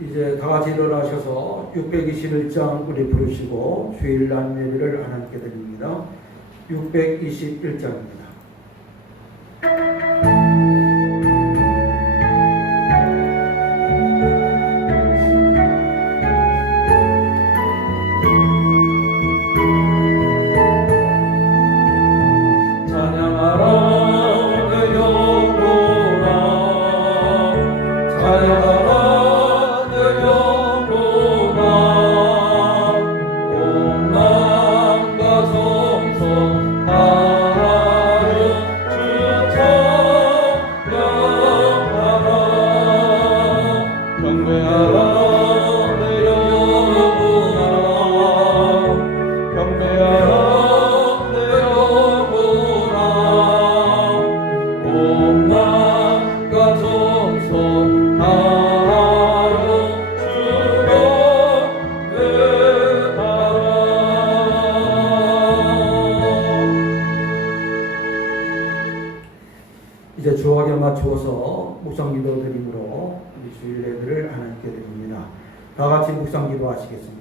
이제 다 같이 일어나셔서 621장 우리 부르시고 주일날 예배를 하나님께 드립니다. 621장입니다. 이제 주학에 맞추어서 묵상기도 드림으로 우리 주일 예배를 하나님께 드립니다. 다 같이 묵상기도 하시겠습니다.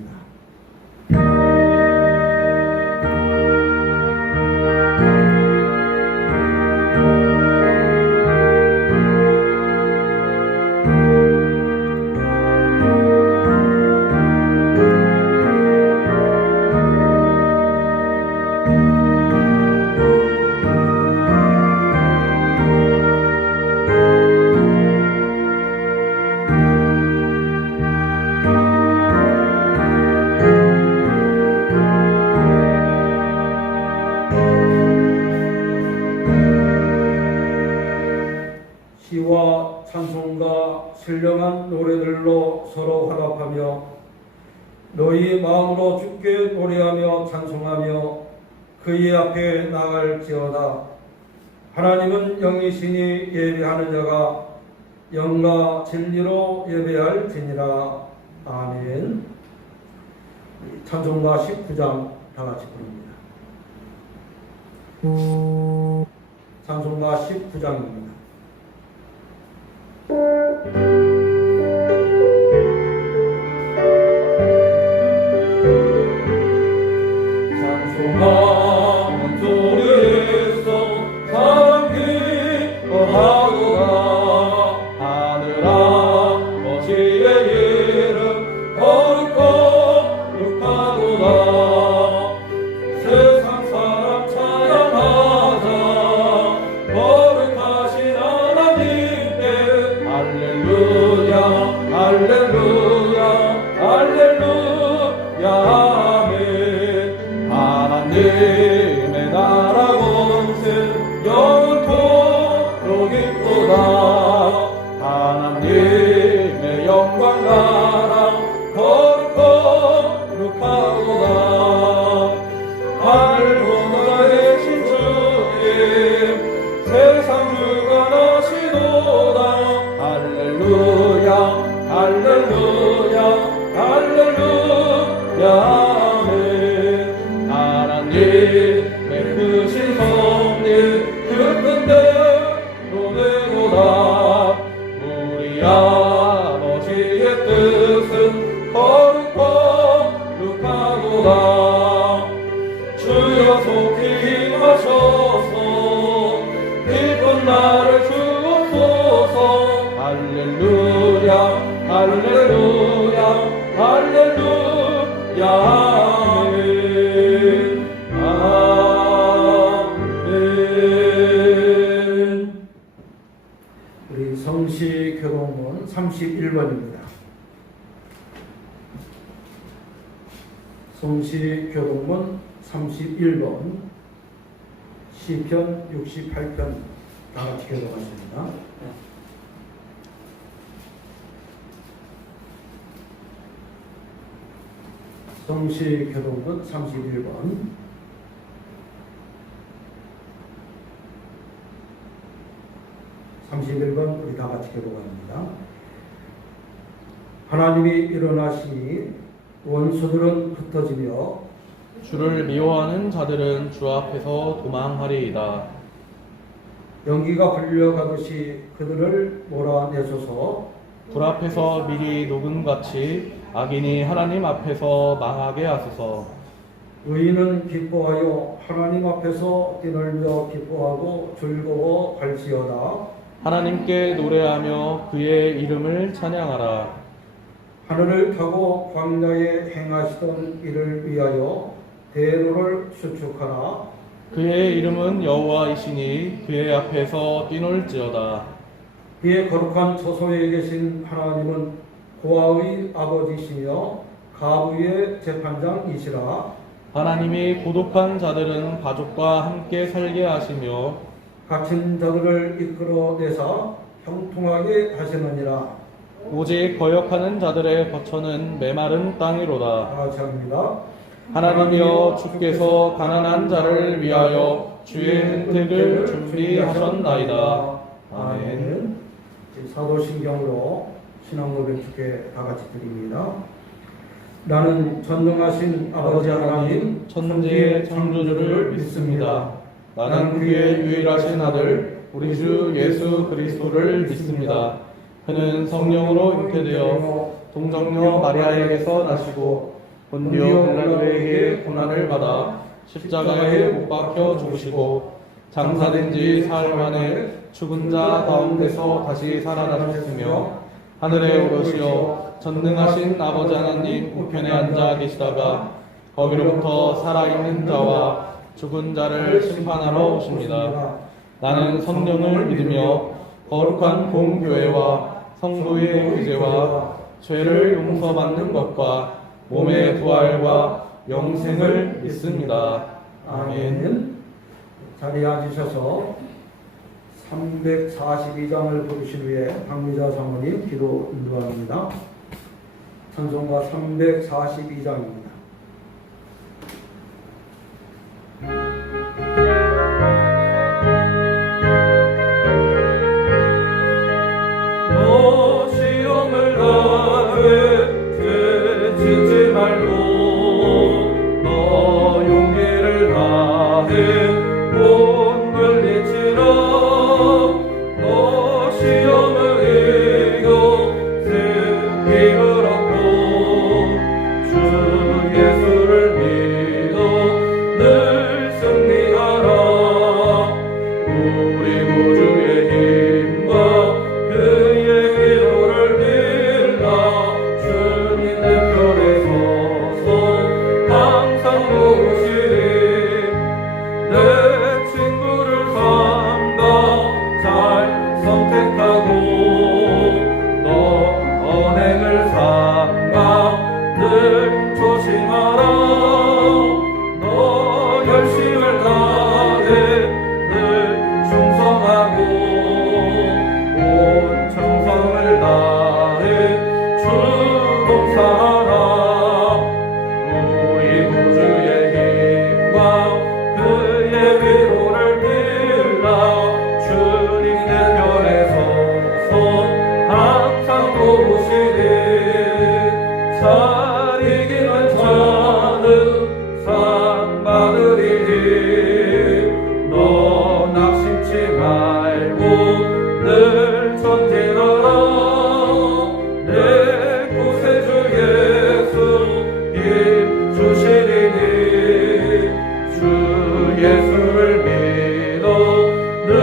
시와 찬송과 신령한 노래들로 서로 화답하며 너희 마음으로 주께 노래하며 찬송하며 그의 앞에 나갈지어다. 하나님은 영이시니 예배하는 자가 영과 진리로 예배할지니라. 아멘. 찬송가 19장 다 같이 부릅니다. 찬송가 19장입니다. 찬송하는 소리에서 사랑 기뻐하도다. 하늘 아버지의 이름 거룩하도다. 세상 사람 찬양하자. 거룩하신 하나님께 할렐루야 할렐루야 할렐루야 아멘. 하나님의 나라 권세 영원토록 있도다. 하나님의 영광 나라 거룩하도다. 하늘보다 계신 주님 세상 주관하시도다. 할렐루야 할렐루야 할렐루야 아멘. 하나님의 크신 섭리 듣는 대로 되도다. 우리 아버지의 뜻은 거룩하도다. 주여 속히 임하셔서 기쁜 날을 주옵소서. 할렐루야 할렐루야 할렐루야 아멘. 아멘. 우리 성시교동문 31번입니다. 성시교동문 31번 시편 68편 다 같이 교독하십니다. 성시교동문 31번 우리 다 같이 교독합니다. 하나님이 일어나시니 원수들은 흩어지며 주를 미워하는 자들은 주 앞에서 도망하리이다. 연기가 흘려가듯이 그들을 몰아내소서. 불 앞에서 미리 녹음같이 악인이 하나님 앞에서 망하게 하소서. 의인은 기뻐하여 하나님 앞에서 뛰놀며 기뻐하고 즐거워 갈지어다. 하나님께 노래하며 그의 이름을 찬양하라. 하늘을 타고 광야에 행하시던 이를 위하여 대로를 수축하라. 그의 이름은 여호와이시니 그의 앞에서 뛰놀지어다. 그의 거룩한 처소에 계신 하나님은 고아의 아버지시며 가부의 재판장이시라. 하나님이 고독한 자들은 가족과 함께 살게 하시며 갇힌 자들을 이끌어내사 형통하게 하시느니라. 오직 거역하는 자들의 거처는 메마른 땅이로다. 다 같이 합니다. 하나님이여 주께서 가난한 자를 위하여 주의 혜택을 준비하셨나이다. 아멘. 사도신경으로 신앙고백 주께 다 같이 드립니다. 나는 전능하신 아버지 하나님 천지의 창조주를 믿습니다. 나는 그의 유일하신 아들 우리 주 예수 그리스도를 믿습니다. 그는 성령으로 잉태되어 동정녀 마리아에게서 나시고 본디오 빌라도에게 고난을 받아 십자가에 못 박혀 죽으시고 장사된 지 사흘 만에 죽은 자 가운데서 다시 살아나셨으며 하늘에 오르시어 전능하신 아버지 하나님 우편에 앉아 계시다가 거기로부터 살아있는 자와 죽은 자를 심판하러 오십니다. 나는 성령을 믿으며 거룩한 공교회와 성도의 의제와 죄를 용서받는 것과 몸의 부활과 영생을 믿습니다. 아멘. 자리에 앉으셔서 342장을 부르신 후에 박미자 사모님 기도 인도합니다. 찬송가 342장입니다. 너 시험을 다해 죄짓지 말고 너 용기를 다해 못 물리치라. 너 시험을 이겨 승리를 얻고 주 예수를 믿어 늘 승리하라. 우리 구주의 힘과 그의 위로를 빌라. 주님 내 편에 서서 항상 도우시리. 내 친구를 삼가 잘 선택하고 너 언행을 삼가 늘 조심하라. 너 열심을 다해 늘 충성하고 온 정성을 다해 주 봉사하라. 우리 구주의 힘과 그의 위로를 빌라. 주님 내 편에 서서 항상 도우시리. 잘 이기는 자는 상 받으리니 너 낙심치 말고 늘 전진하라. 내 구세주 예수 힘 주시리니 주 예수를 믿어 늘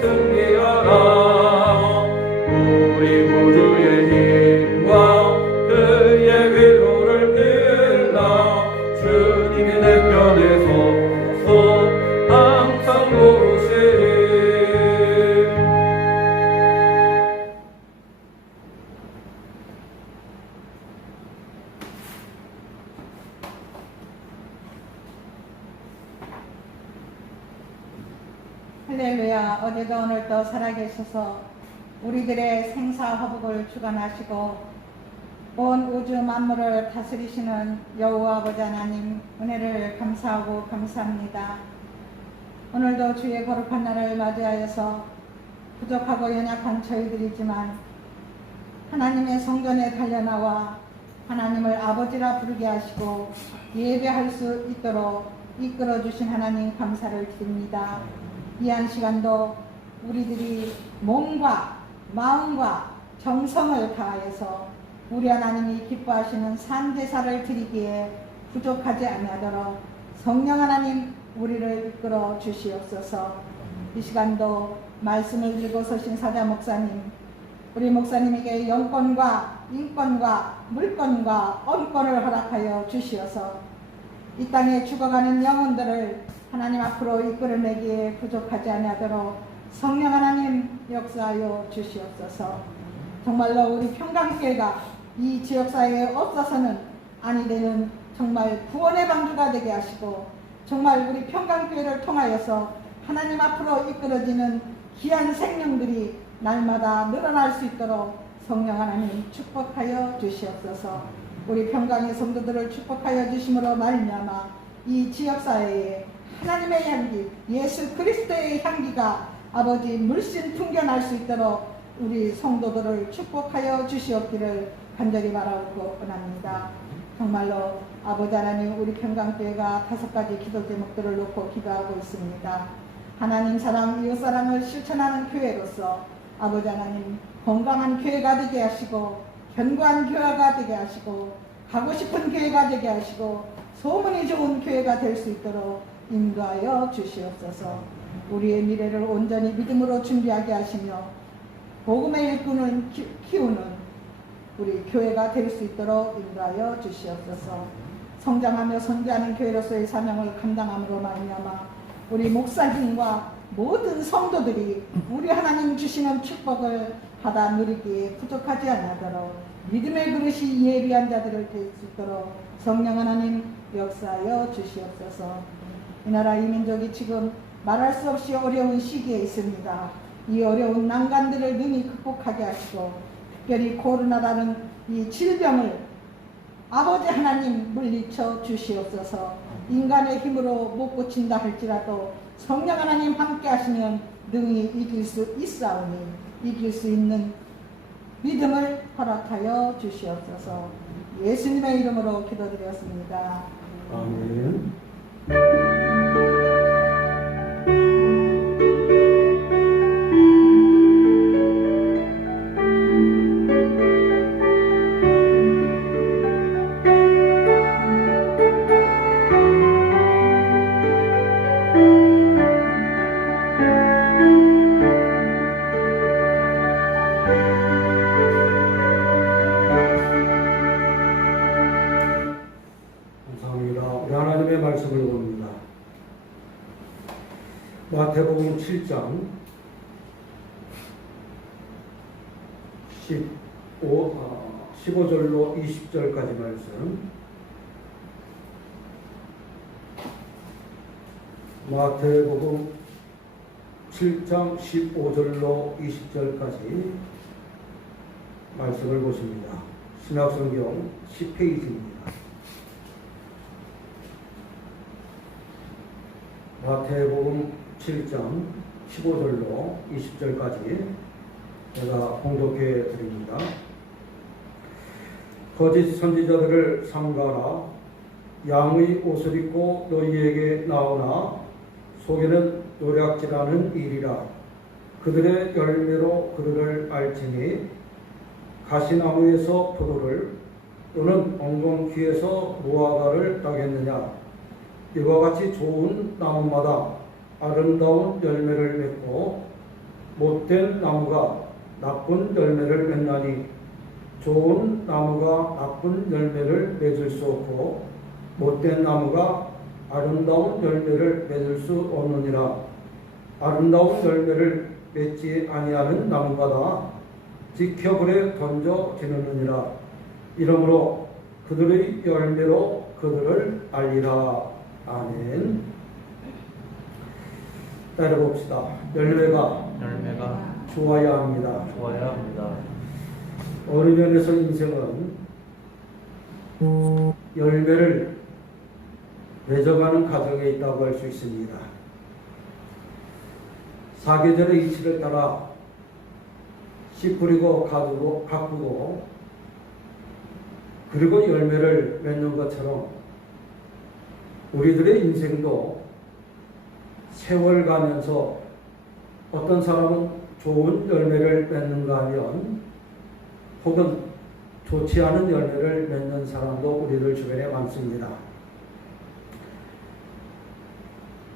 승리하라. 우리 구주의 힘과 그의 위로를 빌라. 주님이 내 편에 서서 항상 도우시리. 할렐루야. 어제도 오늘도 살아계셔서 우리들의 생사화복을 주관하시고 온 우주 만물을 다스리시는 여호와 아버지 하나님 은혜를 감사하고 감사합니다. 오늘도 주의 거룩한 날을 맞이하여서 부족하고 연약한 저희들이지만 하나님의 성전에 달려나와 하나님을 아버지라 부르게 하시고 예배할 수 있도록 이끌어 주신 하나님 감사를 드립니다. 이 한 시간도 우리들이 몸과 마음과 정성을 다하여서 우리 하나님이 기뻐하시는 산제사를 드리기에 부족하지 아니하도록 성령 하나님 우리를 이끌어 주시옵소서. 이 시간도 말씀을 들고 서신 사자 목사님, 우리 목사님에게 영권과 인권과 물권과 언권을 허락하여 주시어서 이 땅에 죽어가는 영혼들을 하나님 앞으로 이끌어내기에 부족하지 아니하도록 성령 하나님 역사하여 주시옵소서. 정말로 우리 평강교회가 이 지역사회에 없어서는 아니 되는 정말 구원의 방주가 되게 하시고 정말 우리 평강교회를 통하여서 하나님 앞으로 이끌어지는 귀한 생명들이 날마다 늘어날 수 있도록 성령 하나님 축복하여 주시옵소서. 우리 평강의 성도들을 축복하여 주심으로 말미암아 이 지역사회에 하나님의 향기, 예수 그리스도의 향기가 아버지 물씬 풍겨날 수 있도록 우리 성도들을 축복하여 주시옵기를 간절히 바라고 원합니다. 정말로 아버지 하나님, 우리 평강교회가 5가지 기도 제목들을 놓고 기도하고 있습니다. 하나님 사랑, 이웃 사랑을 실천하는 교회로서 아버지 하나님 건강한 교회가 되게 하시고 견고한 교회가 되게 하시고 가고 싶은 교회가 되게 하시고 소문이 좋은 교회가 될 수 있도록 인도하여 주시옵소서. 우리의 미래를 온전히 믿음으로 준비하게 하시며 복음의 일꾼을 키우는 우리 교회가 될 수 있도록 인도하여 주시옵소서. 성장하며 선교하는 교회로서의 사명을 감당함으로 말미암아 우리 목사님과 모든 성도들이 우리 하나님 주시는 축복을 받아 누리기에 부족하지 않도록 믿음의 그릇이 예비한 자들을 될 수 있도록 성령 하나님 역사하여 주시옵소서. 이 나라 이 민족이 지금 말할 수 없이 어려운 시기에 있습니다. 이 어려운 난관들을 능히 극복하게 하시고 특별히 코로나라는 이 질병을 아버지 하나님 물리쳐 주시옵소서. 인간의 힘으로 못 고친다 할지라도 성령 하나님 함께 하시면 능히 이길 수 있사오니 이길 수 있는 믿음을 허락하여 주시옵소서. 예수님의 이름으로 기도드렸습니다. 아멘. 말씀을 봅니다. 마태복음 7장 15절로 20절까지 말씀. 마태복음 7장 15절로 20절까지 말씀을 보십니다. 신약성경 10페이지입니다. 마태복음 7장 15절로 20절까지 제가 봉독해 드립니다. 거짓 선지자들을 삼가라. 양의 옷을 입고 너희에게 나오나 속에는 노략질하는 일이라. 그들의 열매로 그들을 알지니 가시나무에서 포도를 또는 엉겅퀴에서 무화과를 따겠느냐. 이와 같이 좋은 나무마다 아름다운 열매를 맺고 못된 나무가 나쁜 열매를 맺나니 좋은 나무가 나쁜 열매를 맺을 수 없고 못된 나무가 아름다운 열매를 맺을 수 없느니라. 아름다운 열매를 맺지 아니하는 나무마다 지켜불에 던져지느니라. 이러므로 그들의 열매로 그들을 알리라. 아멘. 따라봅시다. 열매가 좋아야 합니다. 좋아야 합니다. 어느 면에서 인생은 열매를 맺어가는 과정에 있다고 할 수 있습니다. 사계절의 이치를 따라 씨 뿌리고 가꾸고 그리고 열매를 맺는 것처럼 우리들의 인생도 세월 가면서 어떤 사람은 좋은 열매를 맺는가 하면 혹은 좋지 않은 열매를 맺는 사람도 우리들 주변에 많습니다.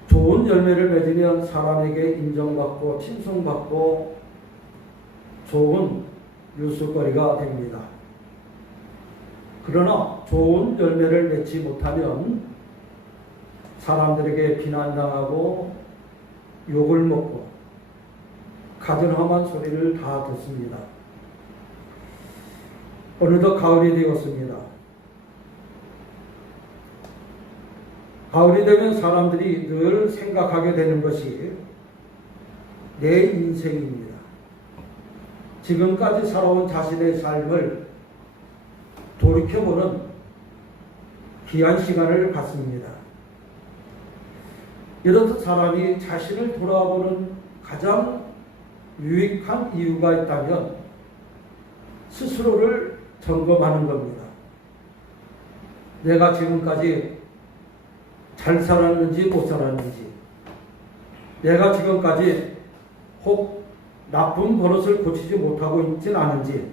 좋은 열매를 맺으면 사람에게 인정받고 칭송받고 좋은 뉴스거리가 됩니다. 그러나 좋은 열매를 맺지 못하면 사람들에게 비난당하고 욕을 먹고 가증험한 소리를 다 듣습니다. 어느덧 가을이 되었습니다. 가을이 되면 사람들이 늘 생각하게 되는 것이 내 인생입니다. 지금까지 살아온 자신의 삶을 돌이켜보는 귀한 시간을 갖습니다. 이렇듯 사람이 자신을 돌아보는 가장 유익한 이유가 있다면 스스로를 점검하는 겁니다. 내가 지금까지 잘 살았는지 못 살았는지, 내가 지금까지 혹 나쁜 버릇을 고치지 못하고 있진 않은지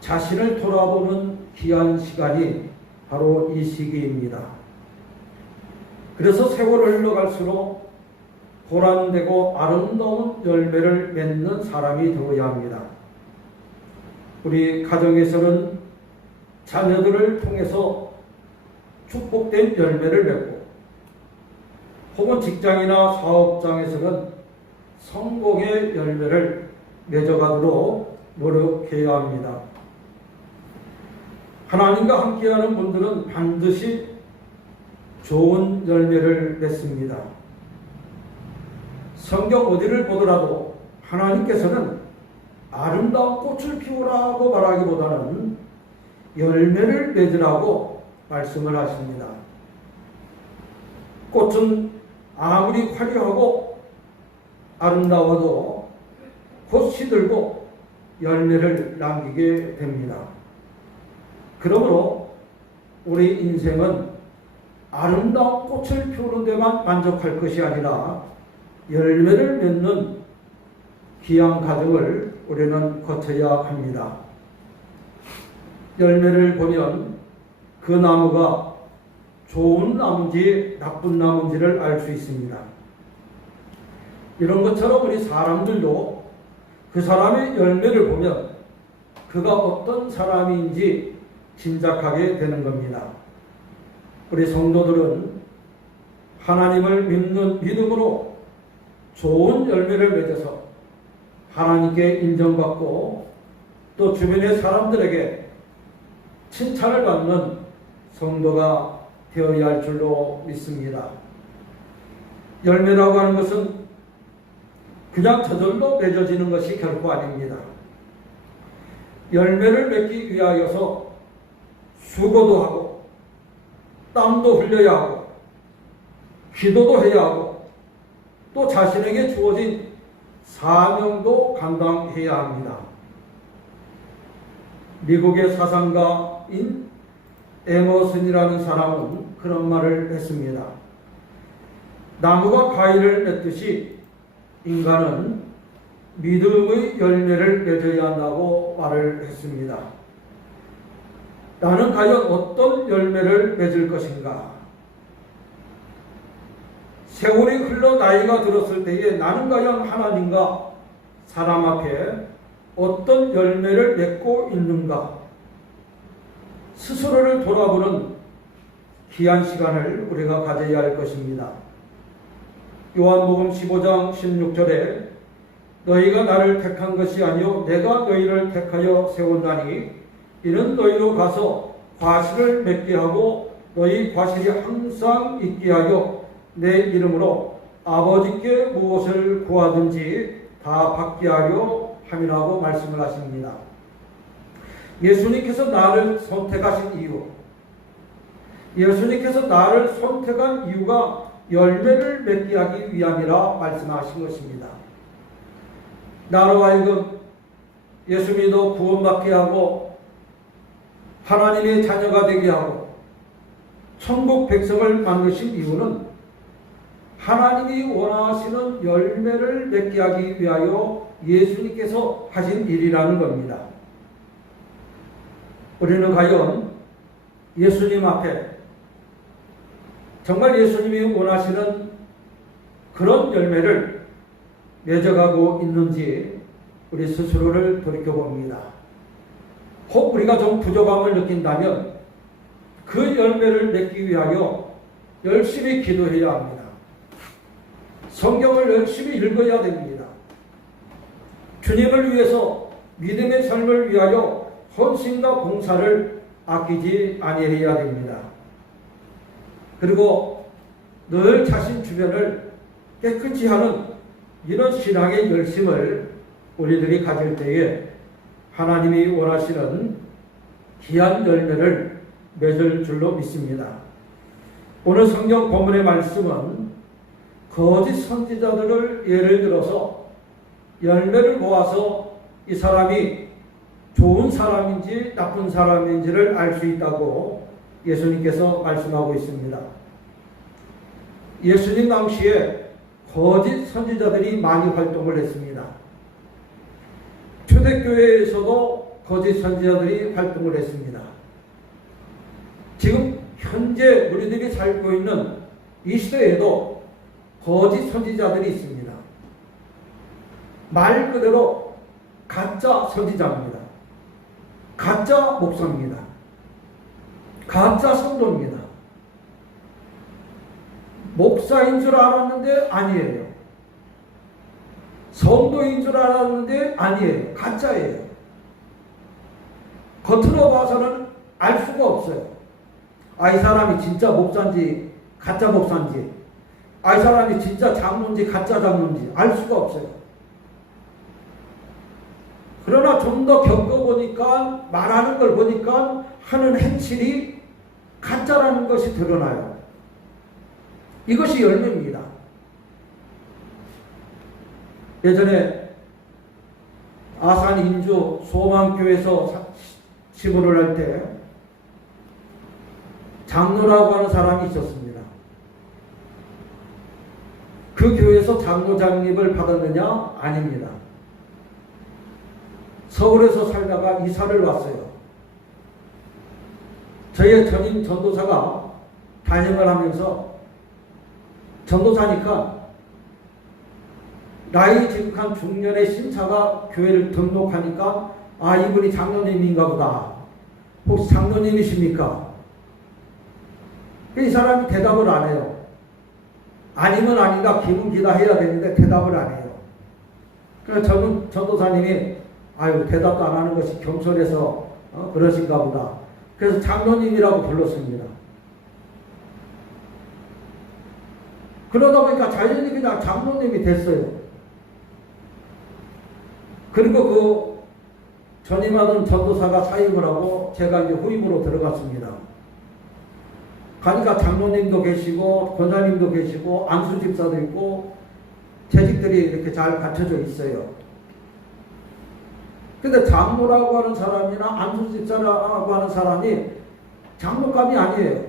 자신을 돌아보는 귀한 시간이 바로 이 시기입니다. 그래서 세월을 흘러갈수록 보람되고 아름다운 열매를 맺는 사람이 되어야 합니다. 우리 가정에서는 자녀들을 통해서 축복된 열매를 맺고, 혹은 직장이나 사업장에서는 성공의 열매를 맺어가도록 노력해야 합니다. 하나님과 함께하는 분들은 반드시 좋은 열매를 맺습니다. 성경 어디를 보더라도 하나님께서는 아름다운 꽃을 피우라고 말하기보다는 열매를 맺으라고 말씀을 하십니다. 꽃은 아무리 화려하고 아름다워도 곧 시들고 열매를 남기게 됩니다. 그러므로 우리 인생은 아름다운 꽃을 피우는 데만 만족할 것이 아니라 열매를 맺는 귀한 과정을 우리는 거쳐야 합니다. 열매를 보면 그 나무가 좋은 나무인지 나쁜 나무인지를 알 수 있습니다. 이런 것처럼 우리 사람들도 그 사람의 열매를 보면 그가 어떤 사람인지 짐작하게 되는 겁니다. 우리 성도들은 하나님을 믿는 믿음으로 좋은 열매를 맺어서 하나님께 인정받고 또 주변의 사람들에게 칭찬을 받는 성도가 되어야 할 줄로 믿습니다. 열매라고 하는 것은 그냥 저절로 맺어지는 것이 결코 아닙니다. 열매를 맺기 위하여서 수고도 하고 땀도 흘려야 하고 기도도 해야 하고 또 자신에게 주어진 사명도 감당해야 합니다. 미국의 사상가인 에머슨이라는 사람은 그런 말을 했습니다. 나무가 과일을 맺듯이 인간은 믿음의 열매를 맺어야 한다고 말을 했습니다. 나는 과연 어떤 열매를 맺을 것인가? 세월이 흘러 나이가 들었을 때에 나는 과연 하나님과 사람 앞에 어떤 열매를 맺고 있는가? 스스로를 돌아보는 귀한 시간을 우리가 가져야 할 것입니다. 요한복음 15장 16절에 너희가 나를 택한 것이 아니요 내가 너희를 택하여 세웠나니 이는 너희로 가서 과실을 맺게 하고 너희 과실이 항상 있게 하여 내 이름으로 아버지께 무엇을 구하든지 다 받게 하려 함이라고 말씀을 하십니다. 예수님께서 나를 선택하신 이유, 예수님께서 나를 선택한 이유가 열매를 맺게 하기 위함이라 말씀하신 것입니다. 나로 하여금 예수 믿어 구원받게 하고 하나님의 자녀가 되게 하고 천국 백성을 만드신 이유는 하나님이 원하시는 열매를 맺게 하기 위하여 예수님께서 하신 일이라는 겁니다. 우리는 과연 예수님 앞에 정말 예수님이 원하시는 그런 열매를 맺어가고 있는지 우리 스스로를 돌이켜봅니다. 혹 우리가 좀 부족함을 느낀다면 그 열매를 맺기 위하여 열심히 기도해야 합니다. 성경을 열심히 읽어야 됩니다. 주님을 위해서 믿음의 삶을 위하여 헌신과 봉사를 아끼지 아니해야 됩니다. 그리고 늘 자신 주변을 깨끗이 하는 이런 신앙의 열심을 우리들이 가질 때에 하나님이 원하시는 귀한 열매를 맺을 줄로 믿습니다. 오늘 성경 본문의 말씀은 거짓 선지자들을 예를 들어서 열매를 모아서 이 사람이 좋은 사람인지 나쁜 사람인지를 알 수 있다고 예수님께서 말씀하고 있습니다. 예수님 당시에 거짓 선지자들이 많이 활동을 했습니다. 초대교회에서도 거짓 선지자들이 활동을 했습니다. 지금 현재 우리들이 살고 있는 이 시대에도 거짓 선지자들이 있습니다. 말 그대로 가짜 선지자입니다. 가짜 목사입니다. 가짜 성도입니다. 목사인 줄 알았는데 아니에요. 성도인 줄 알았는데 아니에요. 가짜예요. 겉으로 봐서는 알 수가 없어요. 이 사람이 진짜 목사인지 가짜 목사인지, 이 사람이 진짜 장로인지 가짜 장로인지 알 수가 없어요. 그러나 좀 더 겪어보니까, 말하는 걸 보니까 하는 행실이 가짜라는 것이 드러나요. 이것이 열매입니다. 예전에 아산 인주 소망교회에서 시부를 할 때 장로라고 하는 사람이 있었습니다. 그 교회에서 장로 장립을 받았느냐? 아닙니다. 서울에서 살다가 이사를 왔어요. 저희 전임 전도사가 단임을 하면서 전도사니까 나이 지극한 중년의 신사가 교회를 등록하니까 이분이 장로님인가 보다. 혹시 장로님이십니까? 이 사람이 대답을 안 해요. 아니면 아닌가 기문기다 해야 되는데 대답을 안 해요. 그래서 저는 전도사님이 대답도 안 하는 것이 겸손해서 그러신가 보다. 그래서 장로님이라고 불렀습니다. 그러다 보니까 자연히 그냥 장로님이 됐어요. 그리고 그 전임하던 전도사가 사임을 하고 제가 이제 후임으로 들어갔습니다. 가니까 장로님도 계시고 권사님도 계시고 안수집사도 있고 재직들이 이렇게 잘 갖춰져 있어요. 근데 장로라고 하는 사람이나 안수집사라고 하는 사람이 장로감이 아니에요.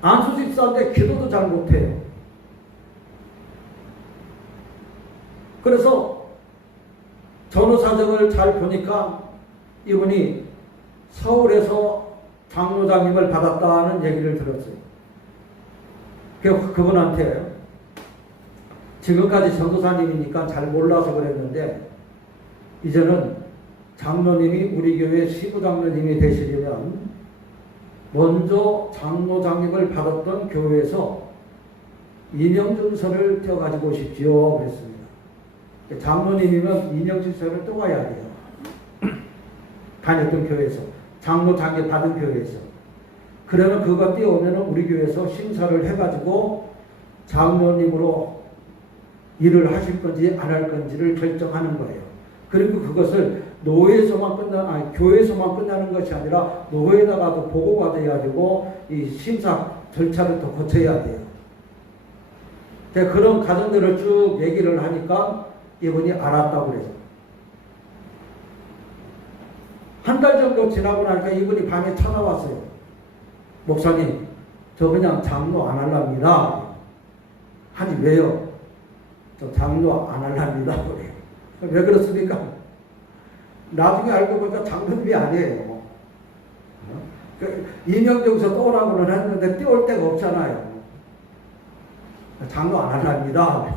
안수집사인데 기도도 잘 못해요. 그래서 전후 사정을 잘 보니까 이분이 서울에서 장로장님을 받았다는 얘기를 들었어요. 그분한테 지금까지 전도사님이니까 잘 몰라서 그랬는데 이제는 장로님이 우리 교회 시부장로님이 되시려면 먼저 장로장님을 받았던 교회에서 인영증서를 떼어가지고 오십시오 그랬습니다. 장로님이면 인영증서를 떼어가야 돼요. 다녔던 교회에서 장로장님 받은 교회에서. 그러면 그거 떼어오면 우리 교회에서 심사를 해가지고 장로님으로 일을 하실 건지 안 할 건지를 결정하는 거예요. 그리고 그것을 교회에서만 끝나는 것이 아니라 노회에다가도 보고가 돼야 되고 이 심사 절차를 또 거쳐야 돼요. 그런 과정들을 쭉 얘기를 하니까 이분이 알았다고 그래서 한 달 정도 지나고 나니까 이분이 밤에 찾아왔어요. 목사님, 저 그냥 장로 안 할랍니다. 아니 왜요? 저 장로 안 할랍니다. 그래요. 왜 그렇습니까? 나중에 알고 보니까 장로님이 아니에요. 이명정에서 떠오라고는 했는데 띄울 데가 없잖아요. 장로 안 하랍니다.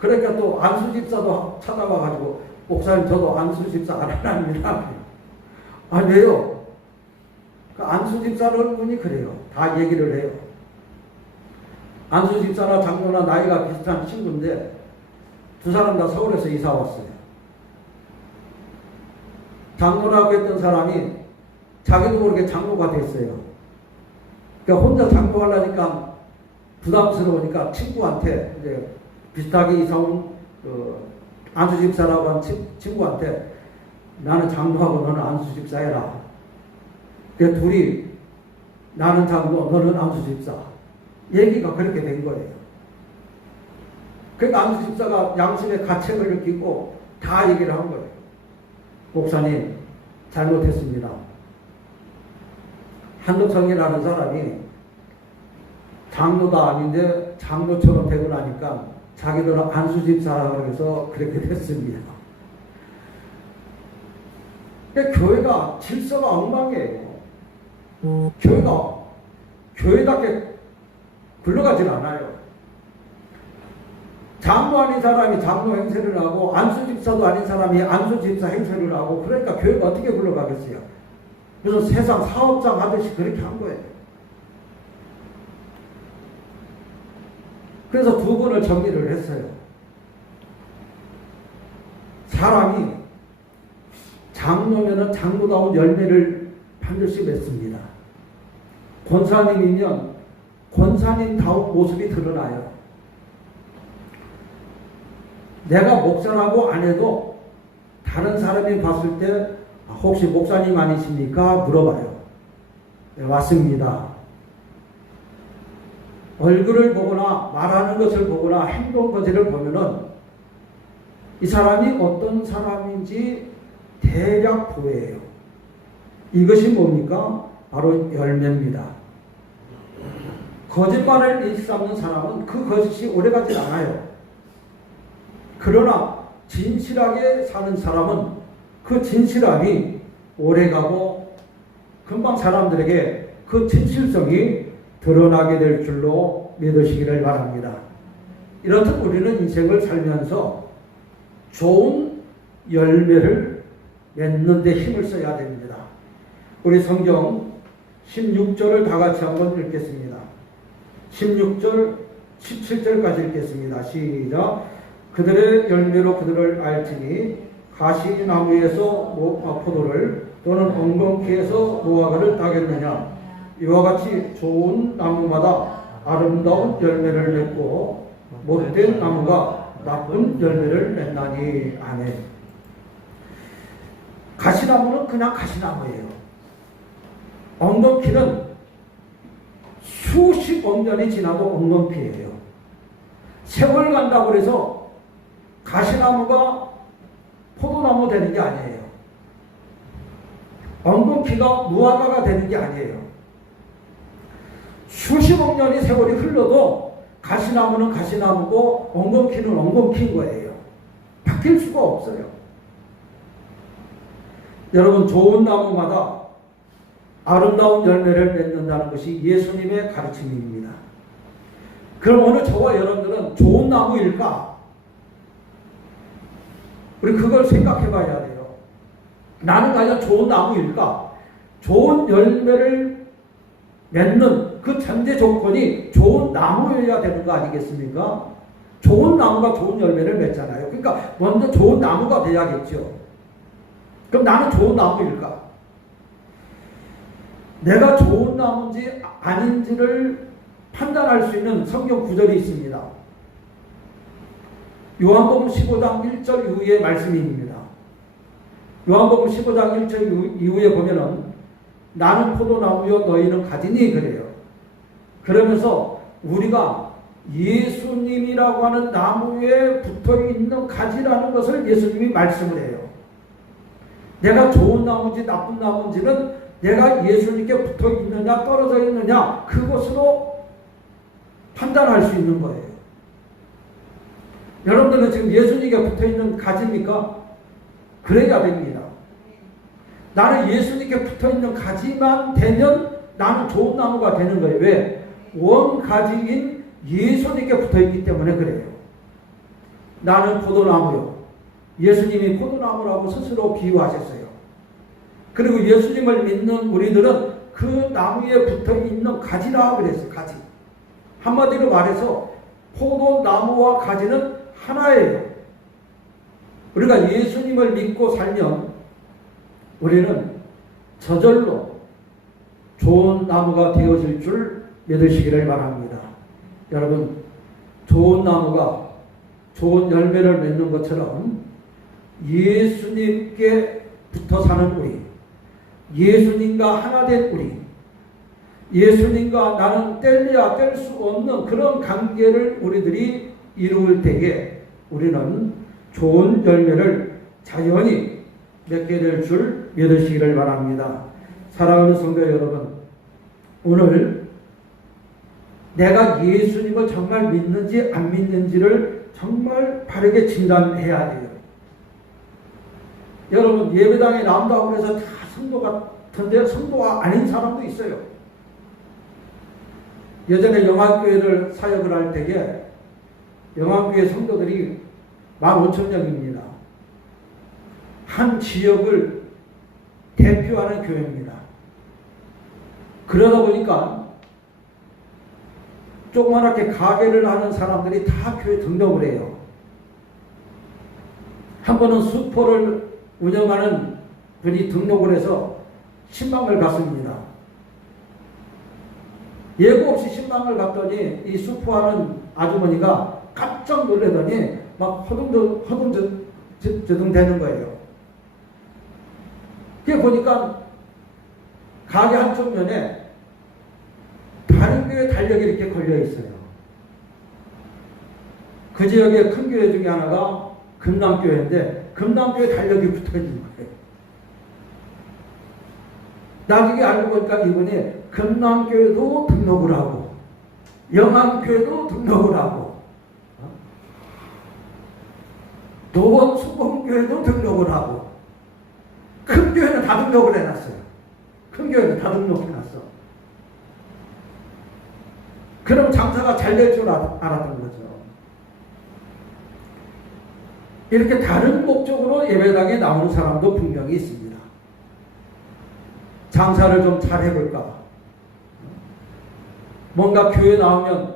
그러니까 또 안수집사도 찾아와가지고 목사님 저도 안수집사 안 하랍니다. 아 왜요? 그 안수집사는 분이 그래요. 다 얘기를 해요. 안수집사나 장로나 나이가 비슷한 친구인데 두 사람 다 서울에서 이사 왔어요. 장로라고 했던 사람이 자기도 모르게 장로가 됐어요. 그러니까 혼자 장로하려니까 부담스러우니까 친구한테 이제 비슷하게 이사 온 안수집사라고 한 친구한테 나는 장로하고 너는 안수집사 해라. 그 둘이 나는 장로 너는 안수집사 얘기가 그렇게 된 거예요. 그러니까 안수집사가 양심의 가책을 느끼고 다 얘기를 한 거예요. 목사님 잘못했습니다. 한덕성이라는 사람이 장로가 아닌데 장로처럼 되고 나니까 자기들은 안수집사라고 해서 그렇게 됐습니다. 그러니까 교회가 질서가 엉망이에요. 교회가 교회답게 굴러가질 않아요. 장로 아닌 사람이 장로 행세를 하고 안수집사도 아닌 사람이 안수집사 행세를 하고 그러니까 교회가 어떻게 굴러가겠어요? 그래서 세상 사업장 하듯이 그렇게 한 거예요. 그래서 두 분을 정리를 했어요. 사람이 장로면은 장로다운 열매를 반드시 맺습니다. 권사님이면 권사님다운 모습이 드러나요. 내가 목사라고 안 해도 다른 사람이 봤을 때 혹시 목사님 아니십니까? 물어봐요. 네, 맞습니다. 얼굴을 보거나 말하는 것을 보거나 행동 거지를 보면은 이 사람이 어떤 사람인지 대략 보여요. 이것이 뭡니까? 바로 열매입니다. 거짓말을 일삼는 사람은 그 거짓이 오래가지 않아요. 그러나 진실하게 사는 사람은 그 진실함이 오래가고 금방 사람들에게 그 진실성이 드러나게 될 줄로 믿으시기를 바랍니다. 이렇듯 우리는 인생을 살면서 좋은 열매를 맺는 데 힘을 써야 됩니다. 우리 성경 16절을 다 같이 한번 읽겠습니다. 16절 17절까지 읽겠습니다. 시작. 그들의 열매로 그들을 알지니 가시나무에서 포도를 또는 엉겅퀴에서 무화과를 따겠느냐. 이와 같이 좋은 나무마다 아름다운 열매를 맺고 못된 나무가 나쁜 열매를 맺나니. 아멘. 가시나무는 그냥 가시나무예요. 엉겅퀴는 수십억 년이 지나도 엉겅퀴예요. 세월 간다고 해서 가시나무가 포도나무 되는 게 아니에요. 엉겅퀴가 무화과가 되는 게 아니에요. 수십억 년의 세월이 흘러도 가시나무는 가시나무고 엉겅퀴는 엉겅퀴인 거예요. 바뀔 수가 없어요. 여러분, 좋은 나무마다 아름다운 열매를 맺는다는 것이 예수님의 가르침입니다. 그럼 오늘 저와 여러분들은 좋은 나무일까? 우리 그걸 생각해 봐야 돼요. 나는 과연 좋은 나무일까? 좋은 열매를 맺는 그 전제 조건이 좋은 나무여야 되는 거 아니겠습니까? 좋은 나무가 좋은 열매를 맺잖아요. 그러니까 먼저 좋은 나무가 돼야겠죠. 그럼 나는 좋은 나무일까? 내가 좋은 나무인지 아닌지를 판단할 수 있는 성경 구절이 있습니다. 요한복음 15장 1절 이후의 말씀입니다. 요한복음 15장 1절 이후에 보면은 나는 포도나무요 너희는 가지니 그래요. 그러면서 우리가 예수님이라고 하는 나무에 붙어있는 가지라는 것을 예수님이 말씀을 해요. 내가 좋은 나무인지 나쁜 나무인지는 내가 예수님께 붙어있느냐 떨어져 있느냐 그것으로 판단할 수 있는 거예요. 여러분들은 지금 예수님께 붙어있는 가지입니까? 그래야 됩니다. 나는 예수님께 붙어있는 가지만 되면 나는 좋은 나무가 되는 거예요. 왜? 원가지인 예수님께 붙어있기 때문에 그래요. 나는 포도나무요. 예수님이 포도나무라고 스스로 비유하셨어요. 그리고 예수님을 믿는 우리들은 그 나무에 붙어있는 가지라 그랬어요. 가지. 한마디로 말해서 포도나무와 가지는 하나예요. 우리가 예수님을 믿고 살면 우리는 저절로 좋은 나무가 되어질 줄 믿으시기를 바랍니다. 여러분, 좋은 나무가 좋은 열매를 맺는 것처럼 예수님께 붙어 사는 우리, 예수님과 하나 된 우리, 예수님과 나는 뗄래야 뗄 수 없는 그런 관계를 우리들이 이루을 때에 우리는 좋은 열매를 자연히 맺게 될 줄 믿으시기를 바랍니다. 사랑하는 성도 여러분, 오늘 내가 예수님을 정말 믿는지 안 믿는지를 정말 바르게 진단해야 돼요. 여러분, 예배당에 나온다고 해서 다 성도 같은데 성도가 아닌 사람도 있어요. 예전에 영암교회를 사역을 할 때에 영암교회 성도들이 15,000명입니다. 한 지역을 대표하는 교회입니다. 그러다 보니까 조그맣게 가게를 하는 사람들이 다 교회 등록을 해요. 한 번은 슈퍼를 운영하는 분이 등록을 해서 신방을 갔습니다. 예고 없이 신방을 갔더니 이 슈퍼하는 아주머니가 깜짝 놀라더니 막 허둥저둥 되는 거예요. 그게 보니까 가게 한쪽 면에 다른 교회 달력이 이렇게 걸려 있어요. 그 지역의 큰 교회 중에 하나가 금남교회인데 금남교회 달력이 붙어 있는 거예요. 나중에 알고 보니까 이분이 금남교회도 등록을 하고 영암교회도 등록을 하고 도원 수봉교회도 등록을 하고 큰 교회는 다 등록을 해놨어요. 큰 교회는 다 등록해놨어. 그럼 장사가 잘 될 줄 알았던 거죠. 이렇게 다른 목적으로 예배당에 나오는 사람도 분명히 있습니다. 장사를 좀 잘 해볼까? 뭔가 교회 나오면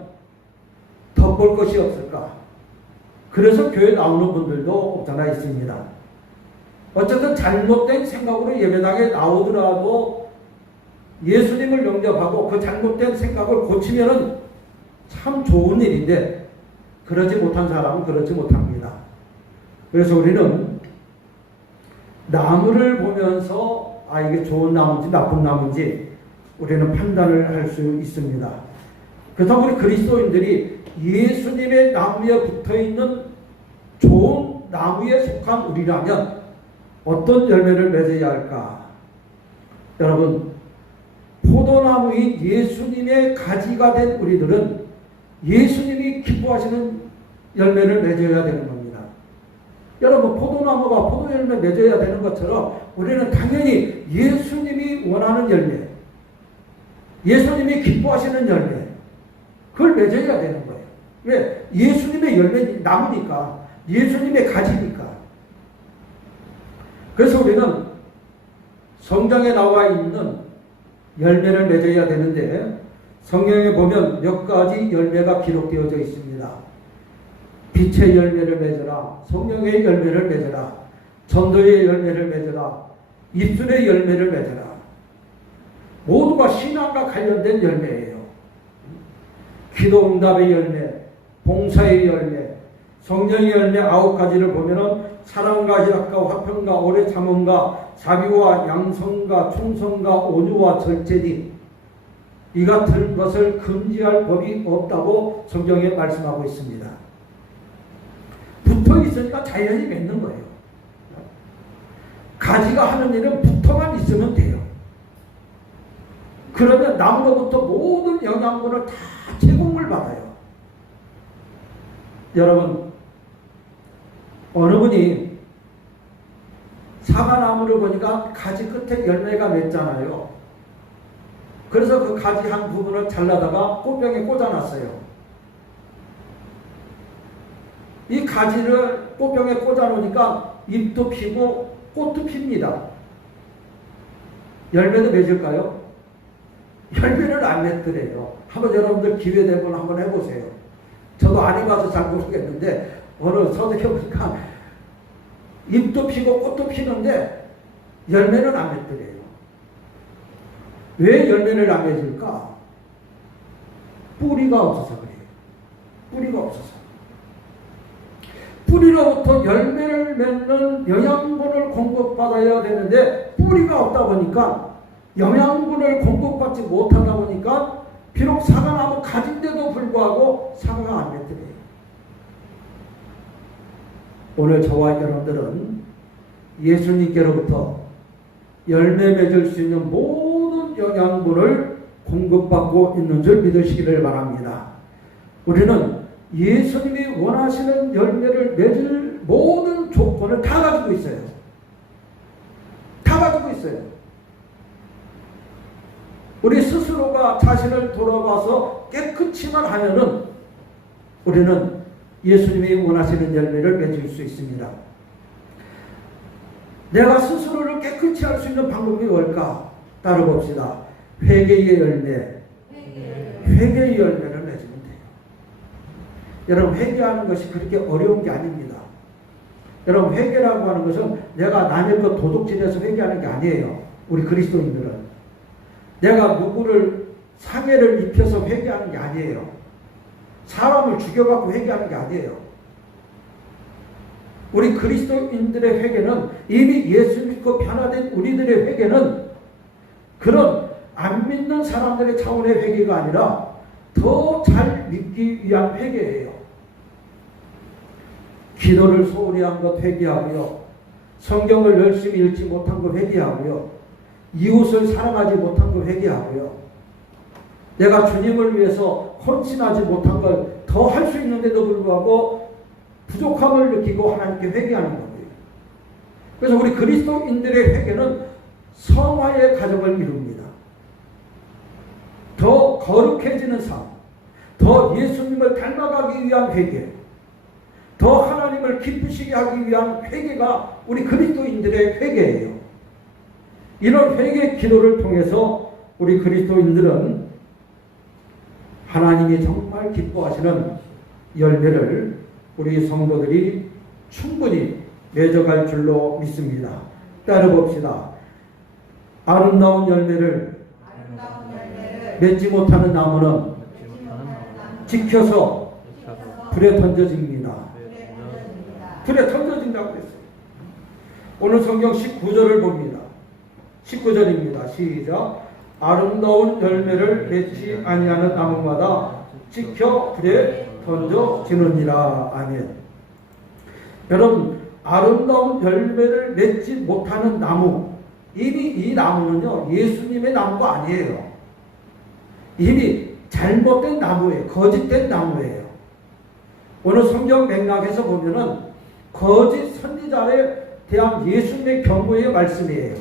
더 볼 것이 없을까? 그래서 교회 나오는 분들도 없잖아 있습니다. 어쨌든 잘못된 생각으로 예배당에 나오더라도 예수님을 영접하고 그 잘못된 생각을 고치면은 참 좋은 일인데 그러지 못한 사람은 그러지 못합니다. 그래서 우리는 나무를 보면서 이게 좋은 나무인지 나쁜 나무인지 우리는 판단을 할 수 있습니다. 그렇다고 우리 그리스도인들이 예수님의 나무에 붙어있는 좋은 나무에 속한 우리라면 어떤 열매를 맺어야 할까? 여러분, 포도나무인 예수님의 가지가 된 우리들은 예수님이 기뻐하시는 열매를 맺어야 되는 겁니다. 여러분, 포도나무가 포도열매 맺어야 되는 것처럼 우리는 당연히 예수님이 원하는 열매, 예수님이 기뻐하시는 열매, 그걸 맺어야 되는 거예요. 왜? 예수님의 열매, 나무니까, 예수님의 가지니까. 그래서 우리는 성경에 나와 있는 열매를 맺어야 되는데 성경에 보면 몇 가지 열매가 기록되어져 있습니다. 빛의 열매를 맺어라, 성령의 열매를 맺어라, 전도의 열매를 맺어라, 입술의 열매를 맺어라. 모두가 신앙과 관련된 열매예요. 기도응답의 열매, 봉사의 열매, 성령의 열매 9가지를 보면은 사랑과 희락과 화평과 오래 참음과 자비와 양성과 충성과 온유와 절제니 이 같은 것을 금지할 법이 없다고 성경에 말씀하고 있습니다. 붙어 있으니까 자연히 맺는 거예요. 가지가 하는 일은 붙어만 있으면 돼요. 그러면 나무로부터 모든 영양분을 다 제공을 받아요. 여러분, 어느 분이 사과나무를 보니까 가지 끝에 열매가 맺잖아요. 그래서 그 가지 한 부분을 잘라다가 꽃병에 꽂아놨어요. 이 가지를 꽃병에 꽂아놓으니까 잎도 피고 꽃도 핍니다. 열매도 맺을까요? 열매를 안 맺더래요. 한번 여러분들 기회 되면 한번 해보세요. 저도 안 해봐서 잘 모르겠는데 오늘 서두해보니까 잎도 피고 꽃도 피는데 열매는 안 맺더래요. 왜 열매를 안 맺을까? 뿌리가 없어서 그래요. 뿌리가 없어서. 뿌리로부터 열매를 맺는 영양분을 공급받아야 되는데 뿌리가 없다 보니까 영양분을 공급받지 못하다 보니까 비록 사과나무 가진데도 불구하고 사과가 안 맺더래요. 오늘 저와 여러분들은 예수님께로부터 열매 맺을 수 있는 모든 영양분을 공급받고 있는 줄 믿으시기를 바랍니다. 우리는 예수님이 원하시는 열매를 맺을 모든 조건을 다 가지고 있어요. 다 가지고 있어요. 우리 스스로가 자신을 돌아봐서 깨끗이만 하면은 우리는 예수님이 원하시는 열매를 맺을 수 있습니다. 내가 스스로를 깨끗이 할 수 있는 방법이 뭘까? 따라봅시다. 회개의 열매. 회개의 열매를 맺으면 돼요. 여러분, 회개하는 것이 그렇게 어려운 게 아닙니다. 여러분, 회개라고 하는 것은 내가 남의 것 도둑질해서 회개하는 게 아니에요. 우리 그리스도인들은. 내가 누구를 상해를 입혀서 회개하는 게 아니에요. 사람을 죽여갖고 회개하는 게 아니에요. 우리 그리스도인들의 회개는 이미 예수 믿고 변화된 우리들의 회개는 그런 안 믿는 사람들의 차원의 회개가 아니라 더 잘 믿기 위한 회개예요. 기도를 소홀히 한 것 회개하고요. 성경을 열심히 읽지 못한 것 회개하고요. 이웃을 사랑하지 못한 것 회개하고요. 내가 주님을 위해서 헌신하지 못한 걸 더 할 수 있는데도 불구하고 부족함을 느끼고 하나님께 회개하는 거예요. 그래서 우리 그리스도인들의 회개는 성화의 가정을 이룹니다. 더 거룩해지는 삶, 더 예수님을 닮아가기 위한 회개, 더 하나님을 기쁘시게 하기 위한 회개가 우리 그리스도인들의 회개예요. 이런 회개 기도를 통해서 우리 그리스도인들은 하나님이 정말 기뻐하시는 열매를 우리 성도들이 충분히 맺어갈 줄로 믿습니다. 따라봅시다. 아름다운 열매를 맺지 못하는 나무는 지켜서 불에 던져집니다. 불에 던져진다고 했어요. 오늘 성경 19절을 봅니다. 19절입니다. 시작. 아름다운 열매를 맺지 아니하는 나무마다 지켜 불에 던져지느니라. 아멘. 여러분, 아름다운 열매를 맺지 못하는 나무, 이미 이 나무는요 예수님의 나무가 아니에요. 이미 잘못된 나무예요. 거짓된 나무예요. 오늘 성경 맥락에서 보면은 거짓 선지자에 대한 예수님의 경고의 말씀이에요.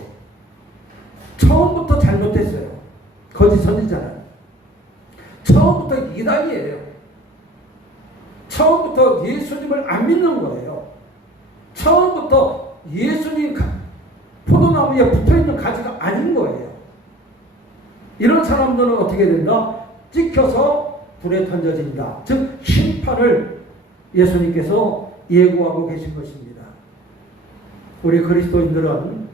처음부터 잘못했어요. 거짓 선지자는. 처음부터 이단이에요. 처음부터 예수님을 안 믿는 거예요. 처음부터 예수님 포도나무에 붙어있는 가지가 아닌 거예요. 이런 사람들은 어떻게 된다? 찍혀서 불에 던져진다. 즉 심판을 예수님께서 예고하고 계신 것입니다. 우리 그리스도인들은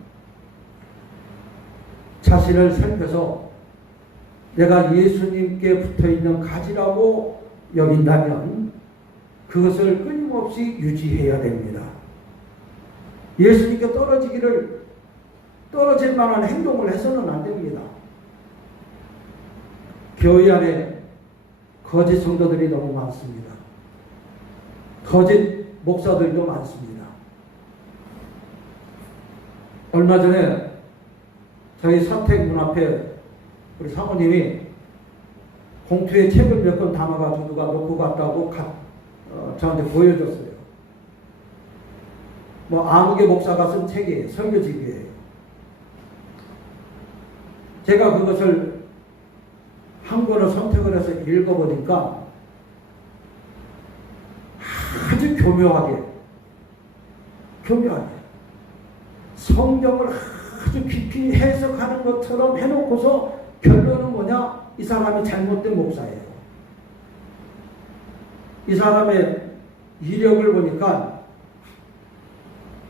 자신을 살펴서 내가 예수님께 붙어있는 가지라고 여긴다면 그것을 끊임없이 유지해야 됩니다. 예수님께 떨어질 만한 행동을 해서는 안 됩니다. 교회 안에 거짓 성도들이 너무 많습니다. 거짓 목사들도 많습니다. 얼마 전에 저희 사택 문 앞에 우리 사모님이 봉투에 책을 몇 권 담아가지고 누가 놓고 갔다고 저한테 보여줬어요. 뭐 아무개 목사가 쓴 책이에요. 설교집이에요. 제가 그것을 한 권을 선택을 해서 읽어보니까 아주 교묘하게 성경을 아주 깊이 해석하는 것처럼 해놓고서 결론은 뭐냐? 이 사람이 잘못된 목사예요. 이 사람의 이력을 보니까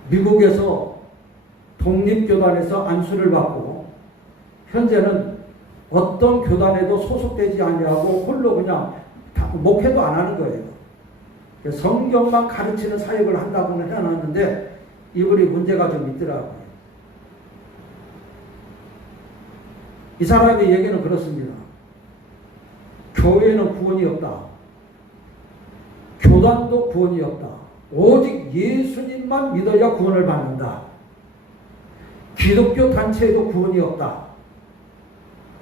미국에서 독립교단에서 안수를 받고 현재는 어떤 교단에도 소속되지 아니하고 홀로 그냥 목회도 안 하는 거예요. 성경만 가르치는 사역을 한다고는 해놨는데 이분이 문제가 좀 있더라고요. 이 사람의 얘기는 그렇습니다. 교회는 구원이 없다. 교단도 구원이 없다. 오직 예수님만 믿어야 구원을 받는다. 기독교 단체에도 구원이 없다.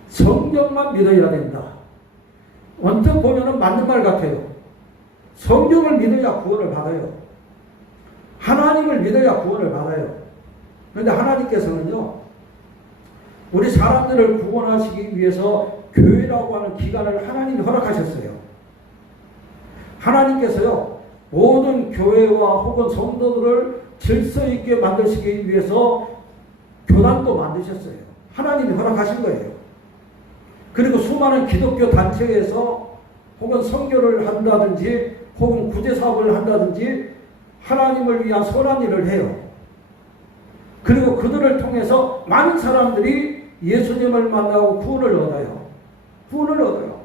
성경만 믿어야 된다. 언뜻 보면 맞는 말 같아요. 성경을 믿어야 구원을 받아요. 하나님을 믿어야 구원을 받아요. 그런데 하나님께서는요, 우리 사람들을 구원하시기 위해서 교회라고 하는 기관을 하나님이 허락하셨어요. 하나님께서요, 모든 교회와 혹은 성도들을 질서 있게 만드시기 위해서 교단도 만드셨어요. 하나님이 허락하신 거예요. 그리고 수많은 기독교 단체에서 혹은 선교를 한다든지 혹은 구제 사업을 한다든지 하나님을 위한 선한 일을 해요. 그리고 그들을 통해서 많은 사람들이 예수님을 만나고 구원을 얻어요. 구원을 얻어요.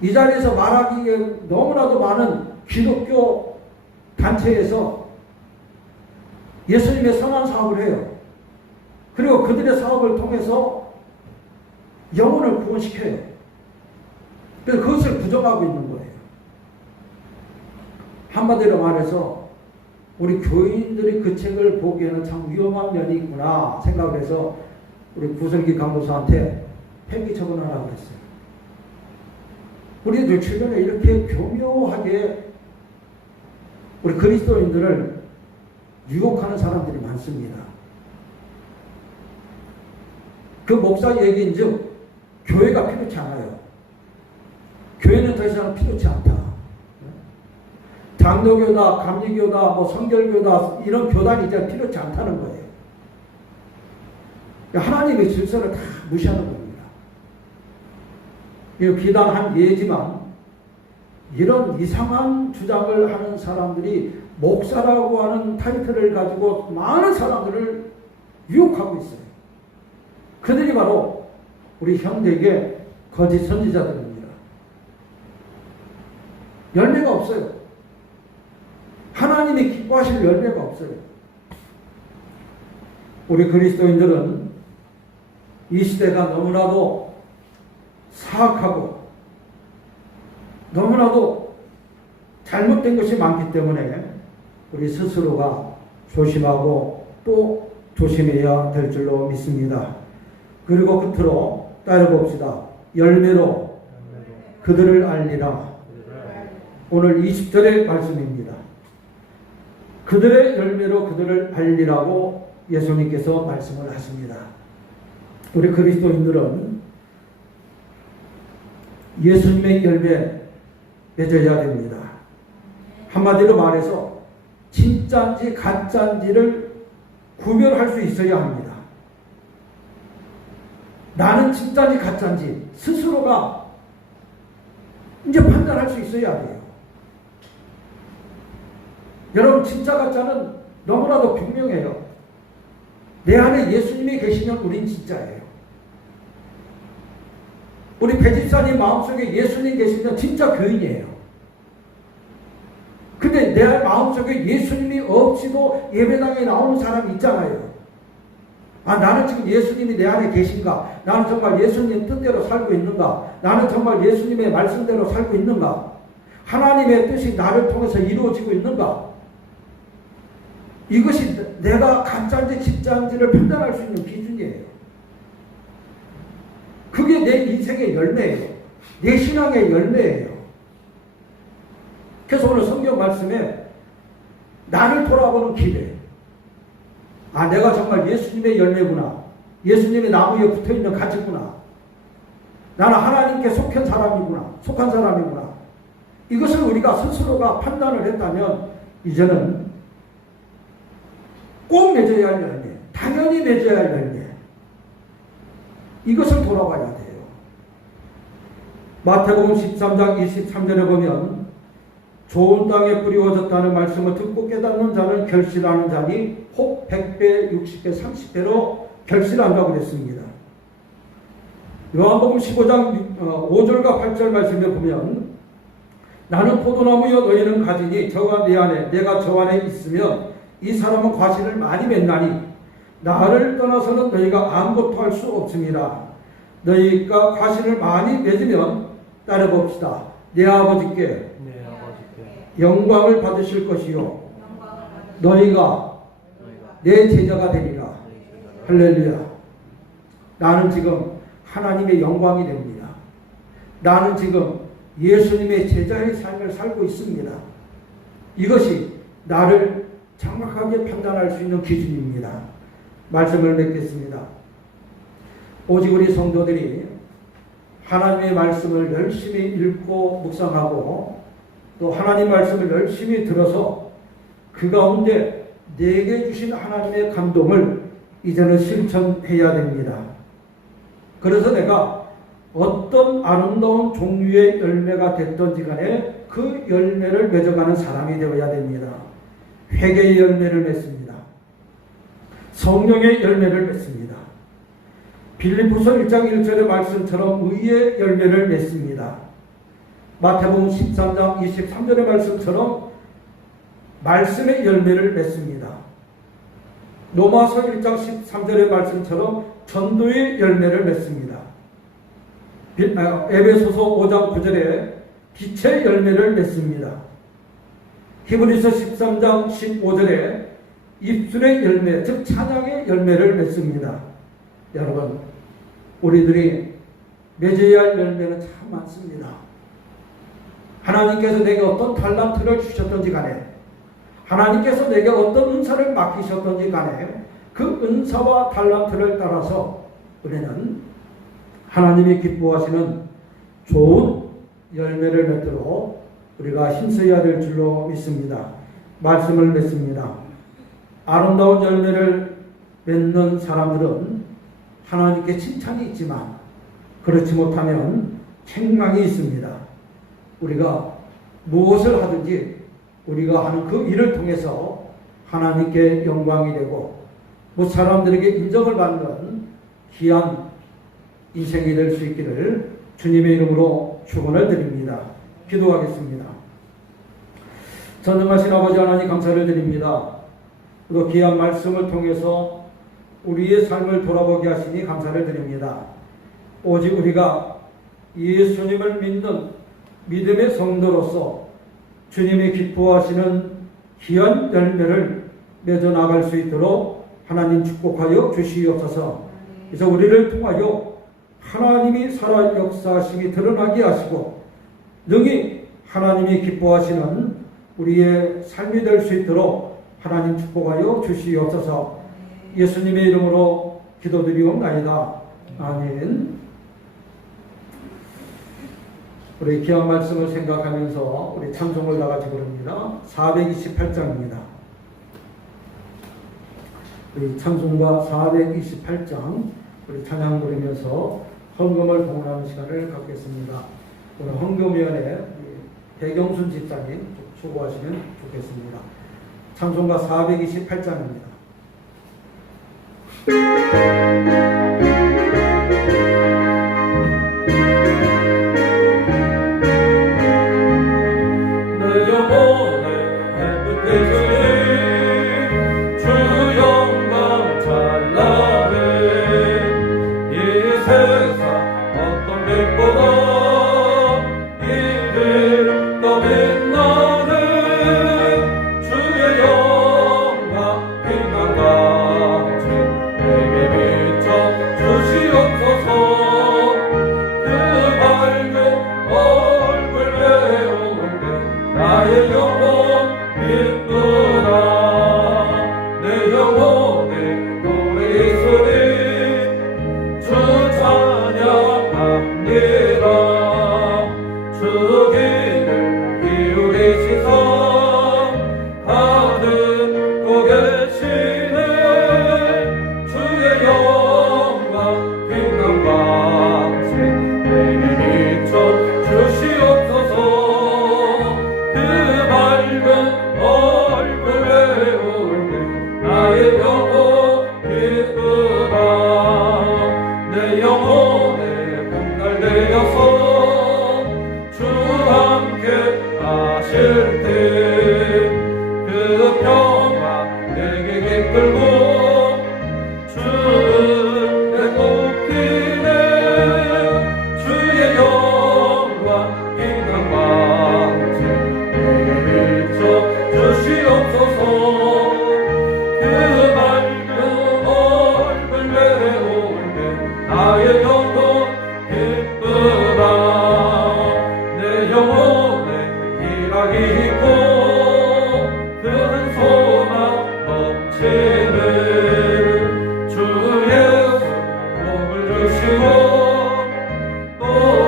이 자리에서 말하기에 너무나도 많은 기독교 단체에서 예수님의 선한 사업을 해요. 그리고 그들의 사업을 통해서 영혼을 구원시켜요. 그래서 그것을 부정하고 있는 거예요. 한마디로 말해서 우리 교인들이 그 책을 보기에는 참 위험한 면이 있구나 생각을 해서 우리 구설기 강도사한테 폐기 처분을 하라고 했어요. 우리들 주변에 이렇게 교묘하게 우리 그리스도인들을 유혹하는 사람들이 많습니다. 그 목사 얘기인즉 교회가 필요치 않아요. 교회는 더 이상 필요치 않다. 장로교다, 감리교다, 뭐 성결교다 이런 교단이 이제 필요치 않다는 거예요. 하나님의 질서를 다 무시하는 겁니다. 이거 비단 한 예지만 이런 이상한 주장을 하는 사람들이 목사라고 하는 타이틀을 가지고 많은 사람들을 유혹하고 있어요. 그들이 바로 우리 현대의 거짓 선지자들입니다. 열매가 없어요. 하나님이 기뻐하실 열매가 없어요. 우리 그리스도인들은 이 시대가 너무나도 사악하고 너무나도 잘못된 것이 많기 때문에 우리 스스로가 조심하고 또 조심해야 될 줄로 믿습니다. 그리고 끝으로 따라봅시다. 열매로 그들을 알리라. 오늘 20절의 말씀입니다. 그들의 열매로 그들을 알리라고 예수님께서 말씀을 하십니다. 우리 그리스도인들은 예수님의 열매 맺어야 됩니다. 한마디로 말해서 진짜인지 가짜인지를 구별할 수 있어야 합니다. 나는 진짜인지 가짜인지 스스로가 이제 판단할 수 있어야 돼요. 여러분, 진짜 가짜는 너무나도 분명해요. 내 안에 예수님이 계시면 우린 진짜예요. 우리 배집사님 마음속에 예수님 계시면 진짜 교인이에요. 근데 내 마음속에 예수님이 없이도 예배당에 나오는 사람이 있잖아요. 아, 나는 지금 예수님이 내 안에 계신가? 나는 정말 예수님 뜻대로 살고 있는가? 나는 정말 예수님의 말씀대로 살고 있는가? 하나님의 뜻이 나를 통해서 이루어지고 있는가? 이것이 내가 가짜인지 진짜인지를 판단할 수 있는 기준이에요. 그게 내 인생의 열매예요. 내 신앙의 열매예요. 그래서 오늘 성경 말씀에 나를 돌아보는 기회. 아, 내가 정말 예수님의 열매구나. 예수님의 나무에 붙어있는 가지구나. 나는 하나님께 속한 사람이구나. 이것을 우리가 스스로가 판단을 했다면 이제는 꼭 맺어야 할 열매, 당연히 맺어야 할 열매, 이것을 돌아봐야 돼요. 마태복음 13장 23절에 보면 좋은 땅에 뿌리워졌다는 말씀을 듣고 깨닫는 자는 결실하는 자니 혹 100배, 60배, 30배로 결실한다고 그랬습니다. 요한복음 15장 5절과 8절 말씀에 보면 나는 포도나무여 너희는 가지니 저가 내 안에 내가 저 안에 있으면 이 사람은 과실을 많이 맺나니 나를 떠나서는 너희가 아무것도 할 수 없습니다. 너희가 과실을 많이 맺으면 따라봅시다. 내 아버지께 네, 아버지께 영광을 받으실 것이요 너희가 내 제자가 되리라. 할렐루야. 나는 지금 하나님의 영광이 됩니다. 나는 지금 예수님의 제자의 삶을 살고 있습니다. 이것이 나를 정확하게 판단할 수 있는 기준입니다. 말씀을 맺겠습니다. 오직 우리 성도들이 하나님의 말씀을 열심히 읽고 묵상하고 또 하나님 말씀을 열심히 들어서 그 가운데 내게 주신 하나님의 감동을 이제는 실천해야 됩니다. 그래서 내가 어떤 아름다운 종류의 열매가 됐던지 간에 그 열매를 맺어가는 사람이 되어야 됩니다. 회개의 열매를 맺습니다. 성령의 열매를 맺습니다. 빌립보서 1장 1절의 말씀처럼 의의 열매를 맺습니다. 마태복음 13장 23절의 말씀처럼 말씀의 열매를 맺습니다. 로마서 1장 13절의 말씀처럼 전도의 열매를 맺습니다. 에베소서 5장 9절에 빛의 열매를 맺습니다. 히브리서 13장 15절에 입술의 열매, 즉 찬양의 열매를 맺습니다. 여러분, 우리들이 맺어야 할 열매는 참 많습니다. 하나님께서 내게 어떤 달란트를 주셨던지 간에, 하나님께서 내게 어떤 은사를 맡기셨던지 간에 그 은사와 달란트를 따라서 우리는 하나님이 기뻐하시는 좋은 열매를 맺도록 우리가 힘써야 될 줄로 믿습니다. 말씀을 맺습니다. 아름다운 열매를 맺는 사람들은 하나님께 칭찬이 있지만 그렇지 못하면 책망이 있습니다. 우리가 무엇을 하든지 우리가 하는 그 일을 통해서 하나님께 영광이 되고 뭐 사람들에게 인정을 받는 귀한 인생이 될 수 있기를 주님의 이름으로 축원을 드립니다. 기도하겠습니다. 전능하신 아버지 하나님 감사를 드립니다. 또 귀한 말씀을 통해서 우리의 삶을 돌아보게 하시니 감사를 드립니다. 오직 우리가 예수님을 믿는 믿음의 성도로서 주님이 기뻐하시는 귀한 열매를 맺어 나갈 수 있도록 하나님 축복하여 주시옵소서. 그래서 우리를 통하여 하나님이 살아 역사하심이 드러나게 하시고 능히 하나님이 기뻐하시는 우리의 삶이 될 수 있도록 하나님 축복하여 주시옵소서. 예수님의 이름으로 기도드리옵나이다. 아멘. 우리 귀한 말씀을 생각하면서 우리 찬송을 다 같이 부릅니다. 428장입니다. 우리 찬송가 428장 우리 찬양 부르면서 헌금을 봉헌하는 시간을 갖겠습니다. 오늘 헌금위원회 배경순 집사님 수고하시면 좋겠습니다. 찬송가 428장입니다. 내 영혼의 해변 주 영광 찬란해 이 세상 어떤 빛보다 이들 더 빛나는 주의 영광 빛난 같이 내게 비춰 내 영혼의 봄날 되어서 주 함께 하실 때 그 평화 내게 깃들고 주를 높이네 주의 영광 빛난 광채 내게 비춰 주시옵소서 그 밝은 얼굴 외울 때 나의 영혼 기쁘다 내 영혼에 희락이 있고 큰 소망 넘치는 주 예수 복을 주시고 또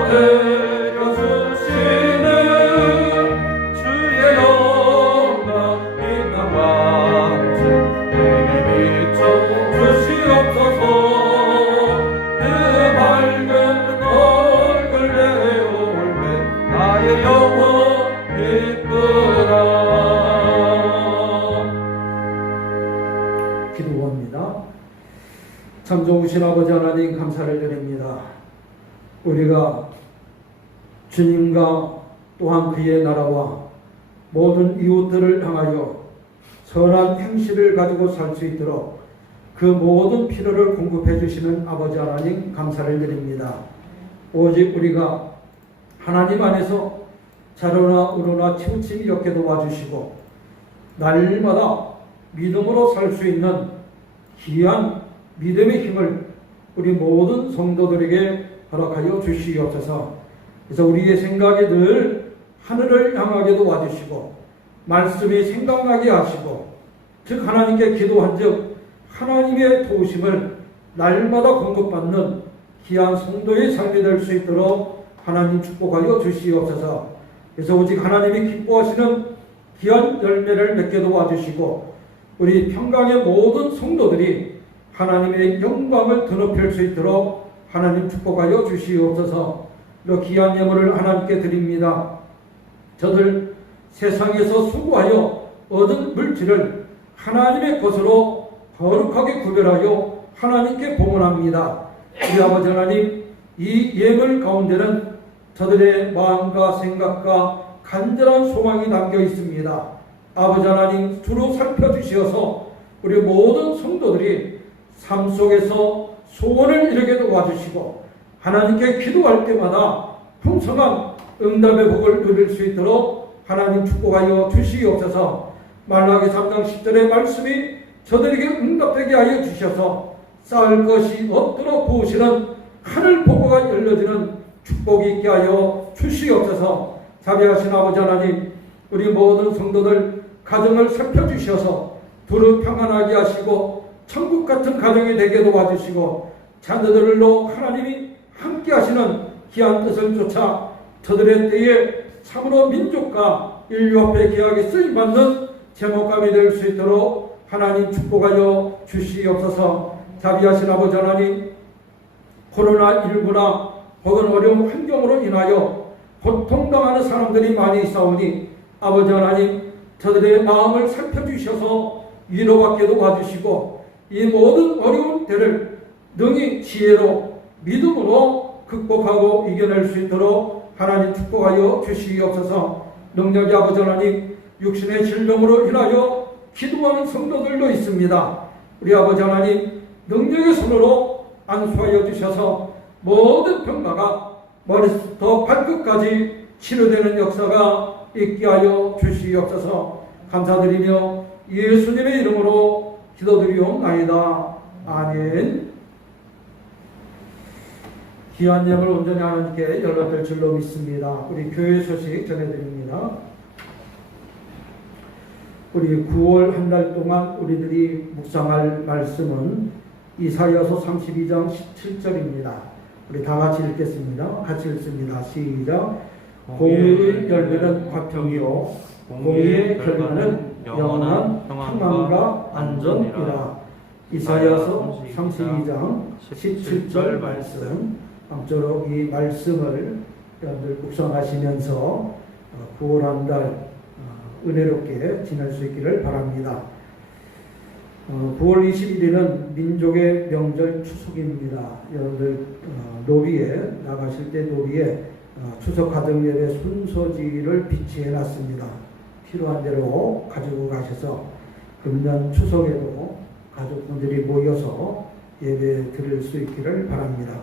내려주시는 주의 영광 빛난 왕채 내게 비춰 주시옵소서 그 밝은 얼굴 내올 때 나의 영혼 기쁘다. 기도합니다. 참 좋으신 아버지 하나님 감사를 드립니다. 우리가 주님과 또한 그의 나라와 모든 이웃들을 향하여 선한 행실을 가지고 살 수 있도록 그 모든 필요를 공급해 주시는 아버지 하나님 감사를 드립니다. 오직 우리가 하나님 안에서 자로나 우로나 치우침이 없게 도와주시고 날마다 믿음으로 살 수 있는 귀한 믿음의 힘을 우리 모든 성도들에게 허락하여 주시옵소서. 그래서 우리의 생각이 늘 하늘을 향하게 도와주시고 말씀이 생각나게 하시고 즉 하나님께 기도한 즉 하나님의 도우심을 날마다 공급받는 귀한 성도의 삶이 될 수 있도록 하나님 축복하여 주시옵소서. 그래서 오직 하나님이 기뻐하시는 귀한 열매를 맺게 도와주시고 우리 평강의 모든 성도들이 하나님의 영광을 드높일 수 있도록 하나님 축복하여 주시옵소서. 이 귀한 예물을 하나님께 드립니다. 저들 세상에서 수고하여 얻은 물질을 하나님의 것으로 거룩하게 구별하여 하나님께 봉헌합니다. 우리 아버지 하나님, 이 예물 가운데는 저들의 마음과 생각과 간절한 소망이 담겨 있습니다. 아버지 하나님, 주로 살펴주시어서 우리 모든 성도들이 삶 속에서 소원을 이루게 도와주시고 하나님께 기도할 때마다 풍성한 응답의 복을 누릴 수 있도록 하나님 축복하여 주시옵소서. 말라기 3장 10절의 말씀이 저들에게 응답되게 하여 주셔서 쌓을 것이 없도록 부으시는 하늘 보고가 열려지는 축복이 있게 하여 주시옵소서. 자비하신 아버지 하나님, 우리 모든 성도들 가정을 살펴주셔서 두루 평안하게 하시고 천국 같은 가정이 되게 도와주시고 자녀들로 하나님이 함께 하시는 귀한 뜻을 쫓아 저들의 때에 참으로 민족과 인류 앞에 귀하게 쓰임받는 제목감이 될 수 있도록 하나님 축복하여 주시옵소서. 자비하신 아버지 하나님, 코로나19나 혹은 어려운 환경으로 인하여 고통당하는 사람들이 많이 있사오니 아버지 하나님, 저들의 마음을 살펴주셔서 위로받게 도와주시고 이 모든 어려운 때를 능히 지혜로 믿음으로 극복하고 이겨낼 수 있도록 하나님 축복하여 주시옵소서. 능력의 아버지 하나님, 육신의 질병으로 인하여 기도하는 성도들도 있습니다. 우리 아버지 하나님, 능력의 손으로 안수하여 주셔서 모든 병마가 머리부터 발끝까지 치료되는 역사가 있게 하여 주시옵소서. 감사드리며 예수님의 이름으로 기도드리옵나이다. 아멘. 귀한 예물 온전히 하나님께 연락될 줄로 믿습니다. 우리 교회 소식 전해드립니다. 우리 9월 한 달 동안 우리들이 묵상할 말씀은 이사야서 32장 17절입니다. 우리 다 같이 읽겠습니다. 같이 읽습니다. 시작. 공의의 열매는 화평이요 공의의 결과는 영원한 평안과 안전이라. 이사야서 32장 17절 말씀. 아무쪼록 이 말씀을 여러분들 묵상하시면서 9월 한 달 은혜롭게 지낼 수 있기를 바랍니다. 9월 21일은 민족의 명절 추석입니다. 여러분들 놀이에 나가실 때 놀이에 추석 가정예배 순서지를 비치해 놨습니다. 필요한 대로 가지고 가셔서 금년 추석에도 가족분들이 모여서 예배 드릴 수 있기를 바랍니다.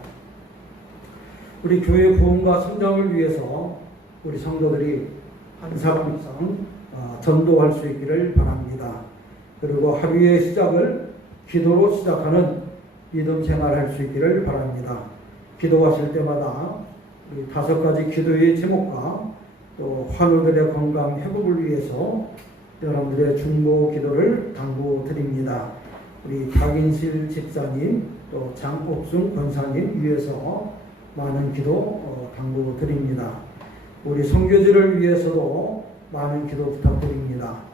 우리 교회 부흥과 성장을 위해서 우리 성도들이 한 사람 이상 전도할 수 있기를 바랍니다. 그리고 하루의 시작을 기도로 시작하는 믿음 생활할 수 있기를 바랍니다. 기도하실 때마다 우리 5가지 기도의 제목과 또 환우들의 건강 회복을 위해서 여러분들의 중보 기도를 당부드립니다. 우리 박인실 집사님 또 장옥순 권사님 위해서 많은 기도 당부드립니다. 우리 선교지를 위해서도 많은 기도 부탁드립니다.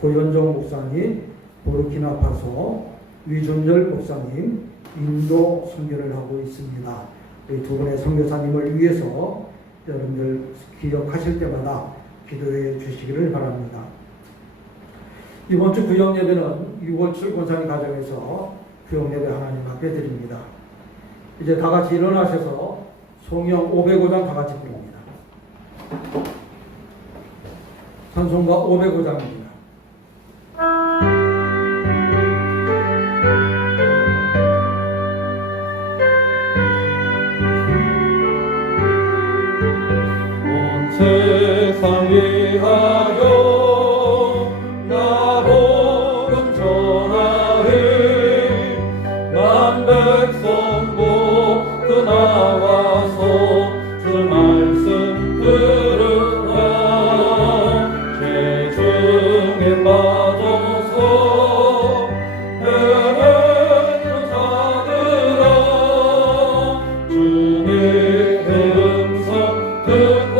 고현정 목사님 부르키나파소, 위준열 목사님 인도 선교를 하고 있습니다. 이 두 분의 선교사님을 위해서 여러분들 기억하실 때마다 기도해 주시기를 바랍니다. 이번 주 구역 예배는 6월 권사님 가정에서 구역 예배 하나님 앞에 드립니다. 이제 다 같이 일어나셔서 송영 505장 다 같이 부릅니다. 찬송가 505장입니다. 세상 위하여 나 복음 전하리 만 백성 모두 나와서 주 말씀 들으라 죄 중에 빠져서 헤매는 자들아 주님의 음성 듣고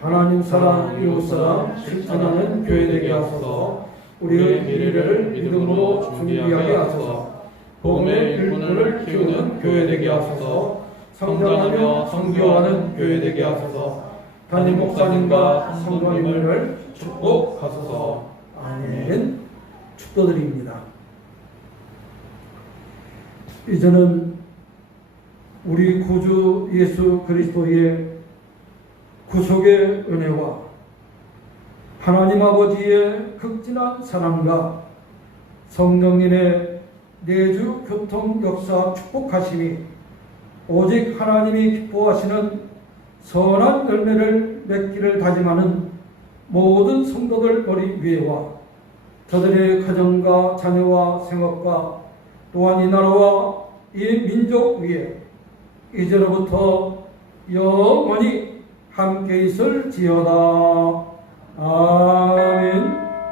하나님 사랑, 이웃 사랑, 실천하는 교회 되게 하소서. 우리의 미래를 믿음으로 준비하게 하소서. 복음의 일꾼을 키우는 교회 되게 하소서. 성장하며 성교하는 교회 되게 하소서. 담임 목사님과 성도님을 축복하소서. 아멘. 축도드립니다. 이제는 우리 구주 예수 그리스도의 구속의 은혜와 하나님 아버지의 극진한 사랑과 성령님의 내주 교통 역사 축복하심이 오직 하나님이 기뻐하시는 선한 열매를 맺기를 다짐하는 모든 성도들 머리 위에와 저들의 가정과 자녀와 생업과 또한 이 나라와 이 민족 위에 이제로부터 영원히 함께 있을지어다. 아멘.